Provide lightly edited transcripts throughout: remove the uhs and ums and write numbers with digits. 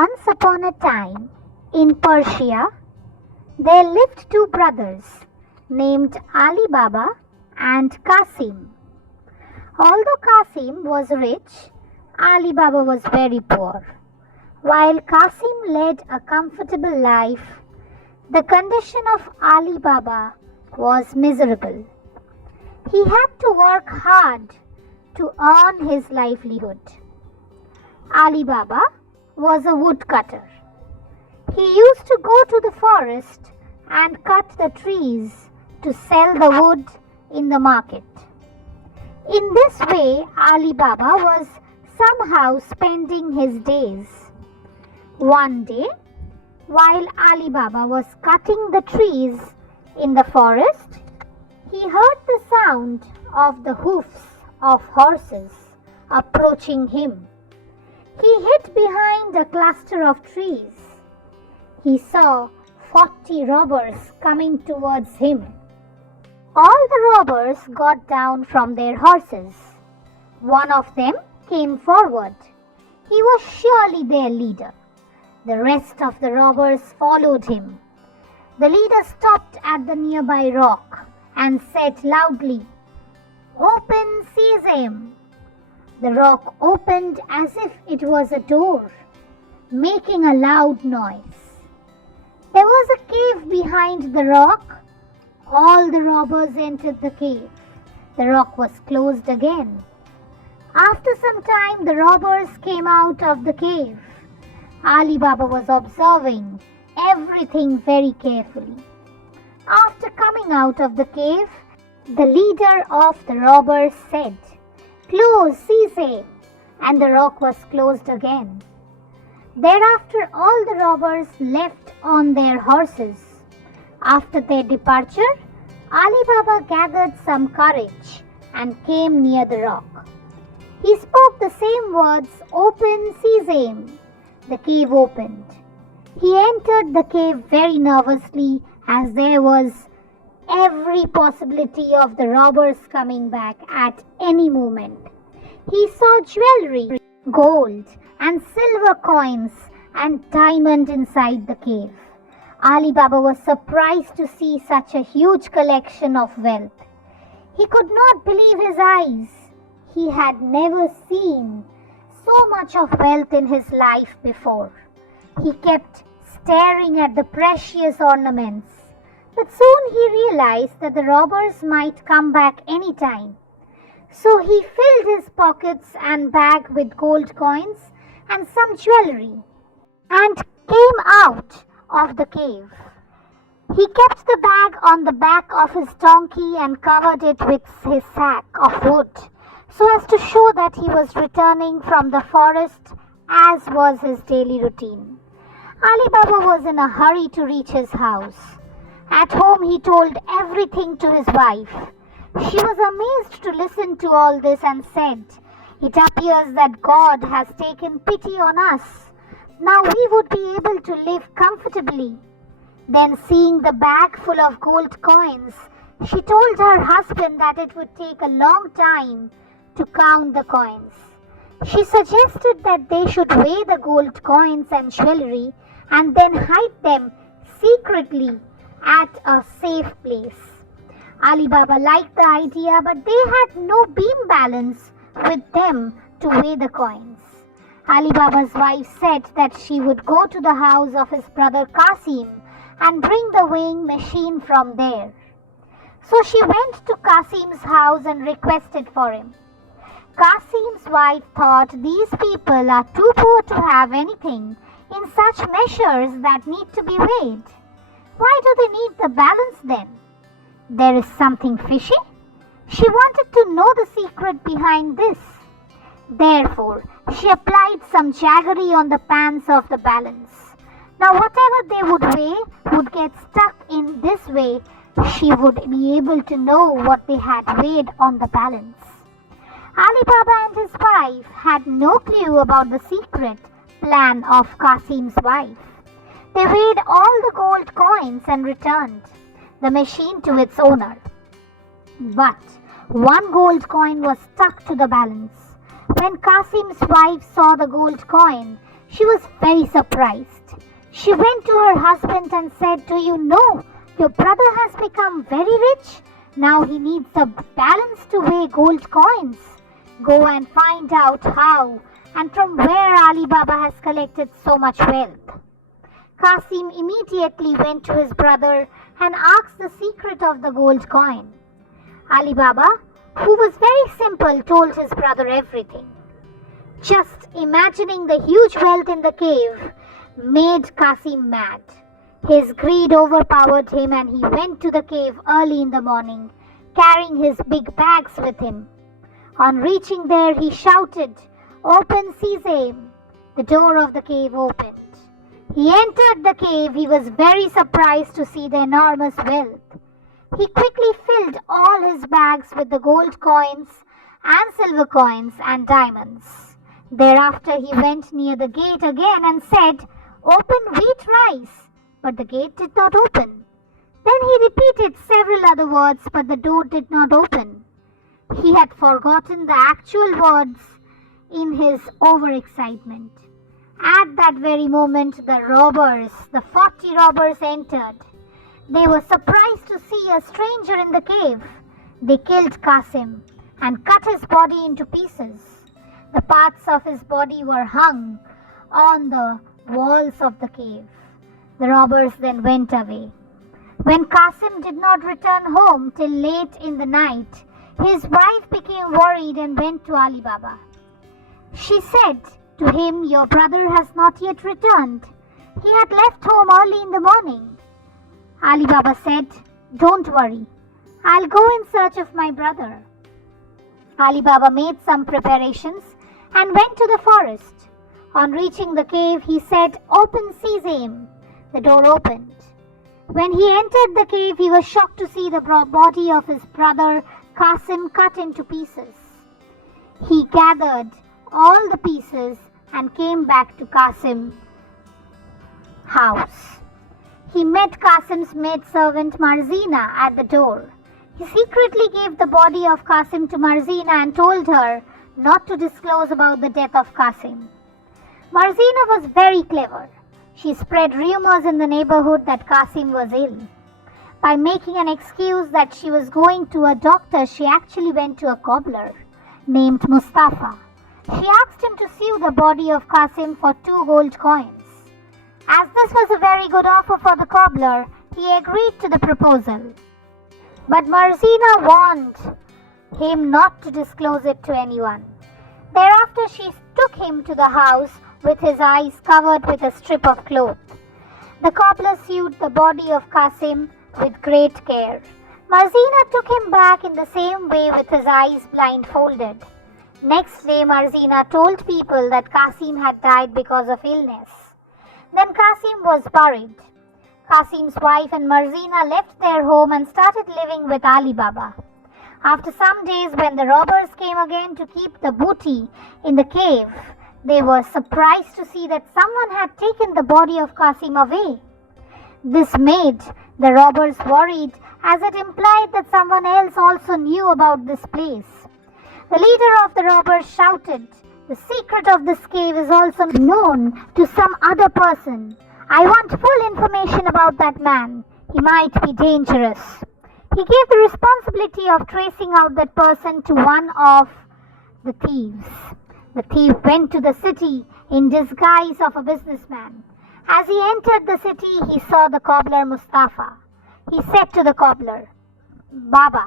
Once upon a time, in Persia, there lived two brothers named Alibaba and Qasim. Although Qasim was rich, Alibaba was very poor. While Qasim led a comfortable life, the condition of Alibaba was miserable. He had to work hard to earn his livelihood. Alibaba was a woodcutter. He used to go to the forest and cut the trees to sell the wood in the market. In this way, Alibaba was somehow spending his days. One day, while Alibaba was cutting the trees in the forest, he heard the sound of the hoofs of horses approaching him. He hid behind a cluster of trees. He saw 40 robbers coming towards him. All the robbers got down from their horses. One of them came forward. He was surely their leader. The rest of the robbers followed him. The leader stopped at the nearby rock and said loudly, "Open sesame!" The rock opened as if it was a door, making a loud noise. There was a cave behind the rock. All the robbers entered the cave. The rock was closed again. After some time, the robbers came out of the cave. Alibaba was observing everything very carefully. After coming out of the cave, the leader of the robbers said, "Close, sesame," and the rock was closed again. Thereafter, all the robbers left on their horses. After their departure, Alibaba gathered some courage and came near the rock. He spoke the same words, "Open, sesame." The cave opened. He entered the cave very nervously, as there was every possibility of the robbers coming back at any moment. He saw jewelry, gold and silver coins and diamond inside the cave. Alibaba was surprised to see such a huge collection of wealth. He could not believe his eyes. He had never seen so much of wealth in his life before. He kept staring at the precious ornaments, but soon he realized that the robbers might come back any time. So he filled his pockets and bag with gold coins and some jewelry and came out of the cave. He kept the bag on the back of his donkey and covered it with his sack of wood, so as to show that he was returning from the forest, as was his daily routine. Alibaba was in a hurry to reach his house. At home, he told everything to his wife. She was amazed to listen to all this and said, "It appears that God has taken pity on us. Now we would be able to live comfortably." Then, seeing the bag full of gold coins, she told her husband that it would take a long time to count the coins. She suggested that they should weigh the gold coins and jewelry and then hide them secretly at a safe place. Alibaba liked the idea, but they had no beam balance with them to weigh the coins. Alibaba's wife said that she would go to the house of his brother Qasim and bring the weighing machine from there. So she went to Qasim's house and requested for him. Qasim's wife thought, "These people are too poor to have anything in such measures that need to be weighed. Why do they need the balance then? There is something fishy." She wanted to know the secret behind this. Therefore, she applied some jaggery on the pans of the balance. Now, whatever they would weigh would get stuck in this way. She would be able to know what they had weighed on the balance. Alibaba and his wife had no clue about the secret plan of Qasim's wife. They weighed all the gold coins and returned the machine to its owner. But one gold coin was stuck to the balance. When Qasim's wife saw the gold coin, She was very surprised. She went to her husband and said, "Do you know, your brother has become very rich? Now he needs a balance to weigh gold coins. Go and find out how and from where Alibaba has collected so much wealth." Qasim immediately went to his brother and asked the secret of the gold coin. Alibaba, who was very simple, told his brother everything. Just imagining the huge wealth in the cave made Qasim mad. His greed overpowered him and he went to the cave early in the morning, carrying his big bags with him. On reaching there, he shouted, "Open sesame!" The door of the cave opened. He entered the cave. He was very surprised to see the enormous wealth. He quickly filled all his bags with the gold coins and silver coins and diamonds. Thereafter he went near the gate again and said, "Open wheat rice," but the gate did not open. Then he repeated several other words, but the door did not open. He had forgotten the actual words in his overexcitement. At that very moment, the 40 robbers entered. They were surprised to see a stranger in the cave. They killed Qasim and cut his body into pieces. The parts of his body were hung on the walls of the cave. The robbers then went away. When Qasim did not return home till late in the night, his wife became worried and went to Alibaba. She said to him, "Your brother has not yet returned. He had left home early in the morning." Alibaba said, "Don't worry. I'll go in search of my brother." Alibaba made some preparations and went to the forest. On reaching the cave, he said, "Open sesame." The door opened. When he entered the cave, he was shocked to see the body of his brother Qasim cut into pieces. He gathered all the pieces and came back to Qasim's house. He met Qasim's maidservant Marzina at the door. He secretly gave the body of Qasim to Marzina and told her not to disclose about the death of Qasim. Marzina was very clever. She spread rumors in the neighborhood that Qasim was ill. By making an excuse that she was going to a doctor, she actually went to a cobbler named Mustafa. She asked him to sew the body of Qasim for 2 gold coins. As this was a very good offer for the cobbler, he agreed to the proposal. But Marzina warned him not to disclose it to anyone. Thereafter she took him to the house with his eyes covered with a strip of cloth. The cobbler sewed the body of Qasim with great care. Marzina took him back in the same way with his eyes blindfolded. Next day, Marzina told people that Qasim had died because of illness. Then Qasim was buried. Qasim's wife and Marzina left their home and started living with Alibaba. After some days, when the robbers came again to keep the booty in the cave, they were surprised to see that someone had taken the body of Qasim away. This made the robbers worried, as it implied that someone else also knew about this place. The leader of the robbers shouted, "The secret of this cave is also known to some other person. I want full information about that man. He might be dangerous." He gave the responsibility of tracing out that person to one of the thieves. The thief went to the city in disguise of a businessman. As he entered the city, he saw the cobbler Mustafa. He said to the cobbler, "Baba,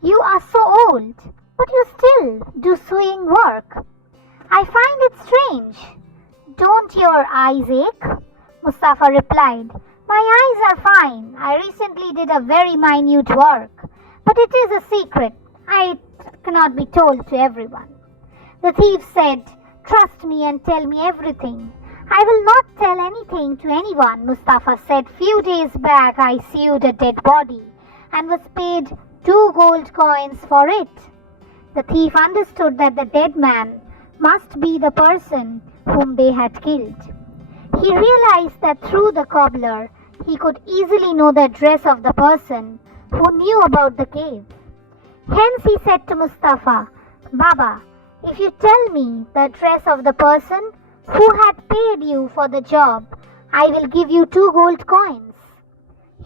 you are so old, but you still do sewing work. I find it strange. Don't your eyes ache?" Mustafa replied, "My eyes are fine. I recently did a very minute work, but it is a secret. It cannot be told to everyone." The thief said, "Trust me and tell me everything." "I will not tell anything to anyone," Mustafa said. "Few days back I sewed a dead body and was paid 2 gold coins for it." The thief understood that the dead man must be the person whom they had killed. He realized that through the cobbler he could easily know the address of the person who knew about the cave. Hence he said to Mustafa, "Baba, if you tell me the address of the person, who had paid you for the job? I will give you 2 gold coins."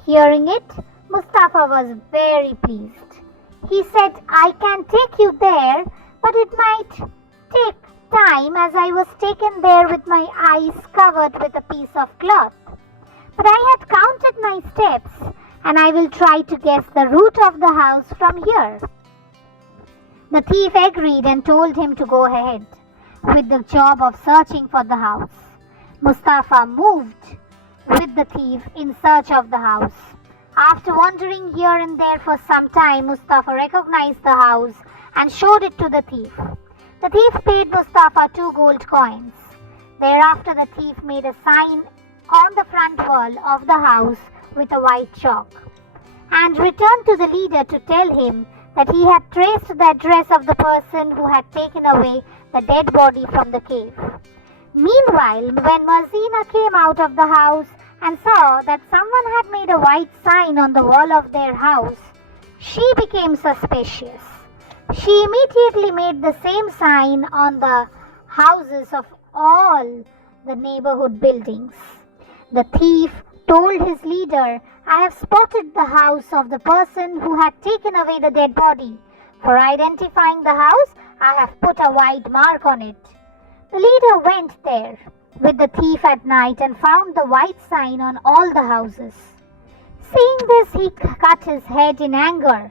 Hearing it, Mustafa was very pleased. He said, "I can take you there, but it might take time as I was taken there with my eyes covered with a piece of cloth. But I had counted my steps, and I will try to guess the route of the house from here." The thief agreed and told him to go ahead with the job of searching for the house. Mustafa moved with the thief in search of the house. After wandering here and there for some time, Mustafa recognized the house and showed it to the thief. The thief paid Mustafa 2 gold coins. Thereafter, the thief made a sign on the front wall of the house with a white chalk and returned to the leader to tell him that he had traced the address of the person who had taken away the dead body from the cave. Meanwhile, when Marzina came out of the house and saw that someone had made a white sign on the wall of their house, she became suspicious. She immediately made the same sign on the houses of all the neighborhood buildings. The thief told his leader, "I have spotted the house of the person who had taken away the dead body. For identifying the house, I have put a white mark on it." The leader went there with the thief at night and found the white sign on all the houses. Seeing this, he cut his head in anger.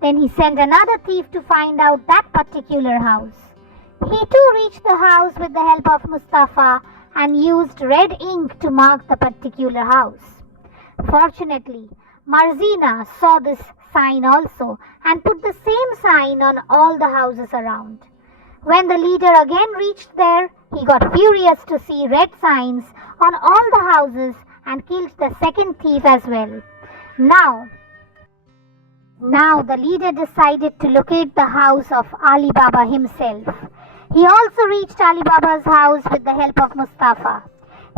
Then he sent another thief to find out that particular house. He too reached the house with the help of Mustafa and used red ink to mark the particular house. Fortunately, Marzina saw this sign also and put the same sign on all the houses around. When the leader again reached there, he got furious to see red signs on all the houses and killed the second thief as well. Now the leader decided to locate the house of Alibaba himself. He also reached Alibaba's house with the help of Mustafa.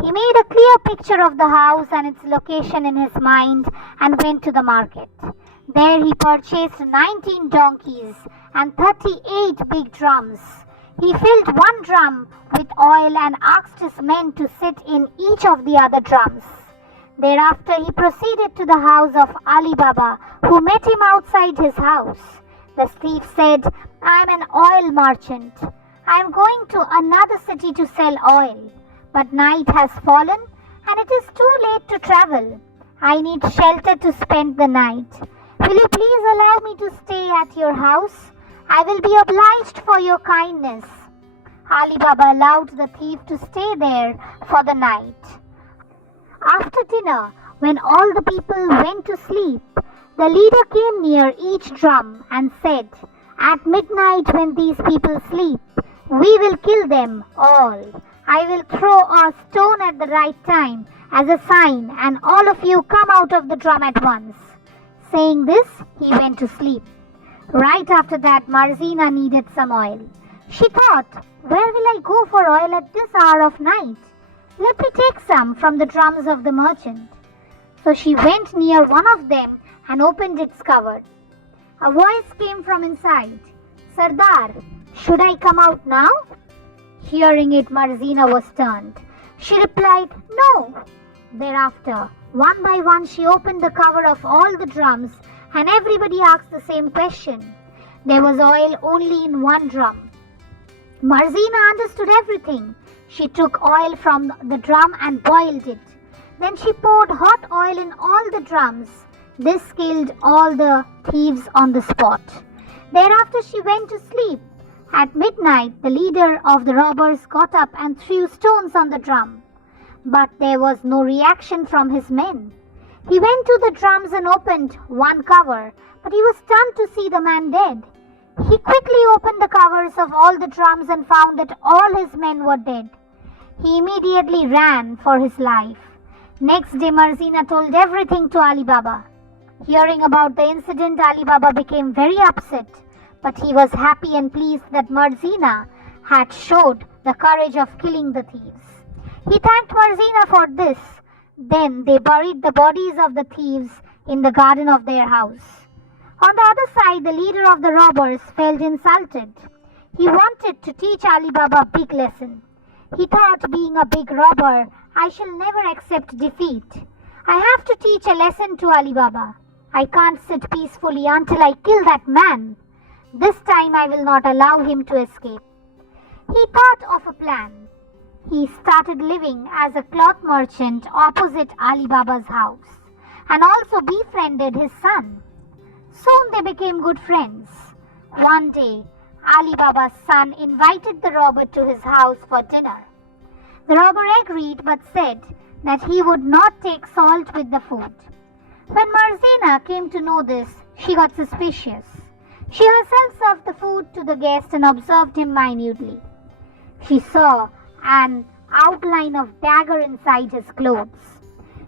He made a clear picture of the house and its location in his mind and went to the market. There he purchased 19 donkeys and 38 big drums. He filled one drum with oil and asked his men to sit in each of the other drums. Thereafter he proceeded to the house of Alibaba, who met him outside his house. The thief said, "I am an oil merchant. I am going to another city to sell oil, but night has fallen and it is too late to travel. I need shelter to spend the night. Will you please allow me to stay at your house? I will be obliged for your kindness." Alibaba allowed the thief to stay there for the night. After dinner, when all the people went to sleep, the leader came near each drum and said, "At midnight when these people sleep, we will kill them all. I will throw a stone at the right time as a sign, and all of you come out of the drum at once." Saying this, he went to sleep. Right after that, Marzina needed some oil. She thought, "Where will I go for oil at this hour of night? Let me take some from the drums of the merchant." So she went near one of them and opened its cover. A voice came from inside, "Sardar, should I come out now?" Hearing it, Marzina was stunned. She replied, "No." Thereafter, one by one, she opened the cover of all the drums, and everybody asked the same question. There was oil only in one drum. Marzina understood everything. She took oil from the drum and boiled it. Then she poured hot oil in all the drums. This killed all the thieves on the spot. Thereafter she went to sleep. At midnight, the leader of the robbers got up and threw stones on the drum. But there was no reaction from his men. He went to the drums and opened one cover, but he was stunned to see the man dead. He quickly opened the covers of all the drums and found that all his men were dead. He immediately ran for his life. Next day, Marzina told everything to Alibaba. Hearing about the incident, Alibaba became very upset, but he was happy and pleased that Marzina had showed the courage of killing the thieves. He thanked Marzina for this. Then they buried the bodies of the thieves in the garden of their house. On the other side, the leader of the robbers felt insulted. He wanted to teach Alibaba a big lesson. He thought, being a big robber, I shall never accept defeat. I have to teach a lesson to Alibaba. I can't sit peacefully until I kill that man. This time I will not allow him to escape. He thought of a plan. He started living as a cloth merchant opposite Alibaba's house and also befriended his son. Soon they became good friends. One day, Alibaba's son invited the robber to his house for dinner. The robber agreed but said that he would not take salt with the food. When Marzena came to know this, she got suspicious. She herself served the food to the guest and observed him minutely. She saw an outline of dagger inside his clothes.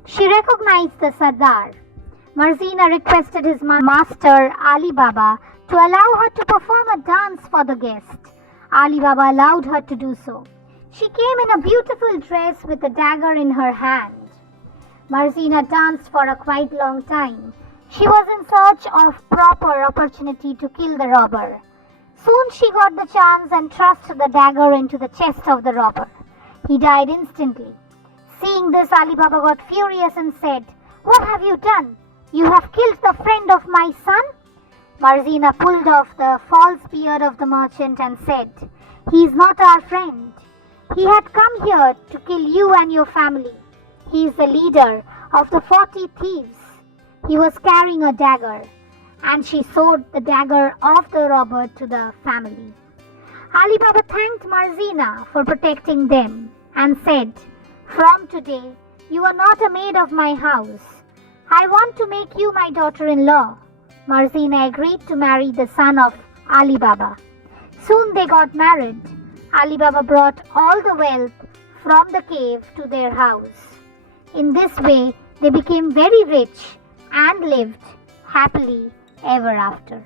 She recognized the Sardar. Marzena requested his master Alibaba to allow her to perform a dance for the guest. Alibaba allowed her to do so. She came in a beautiful dress with a dagger in her hand. Marzena danced for a quite long time. She was in search of proper opportunity to kill the robber. Soon she got the chance and thrust the dagger into the chest of the robber. He died instantly. Seeing this, Alibaba got furious and said, "What have you done? You have killed the friend of my son?" Marzena pulled off the false beard of the merchant and said, "He is not our friend. He had come here to kill you and your family. He is the leader of the 40 thieves. He was carrying a dagger." And she showed the dagger of the robber to the family. Alibaba thanked Marzena for protecting them and said, "From today, you are not a maid of my house. I want to make you my daughter-in-law." Marzena agreed to marry the son of Alibaba. Soon they got married. Alibaba brought all the wealth from the cave to their house. In this way, they became very rich and lived happily ever after.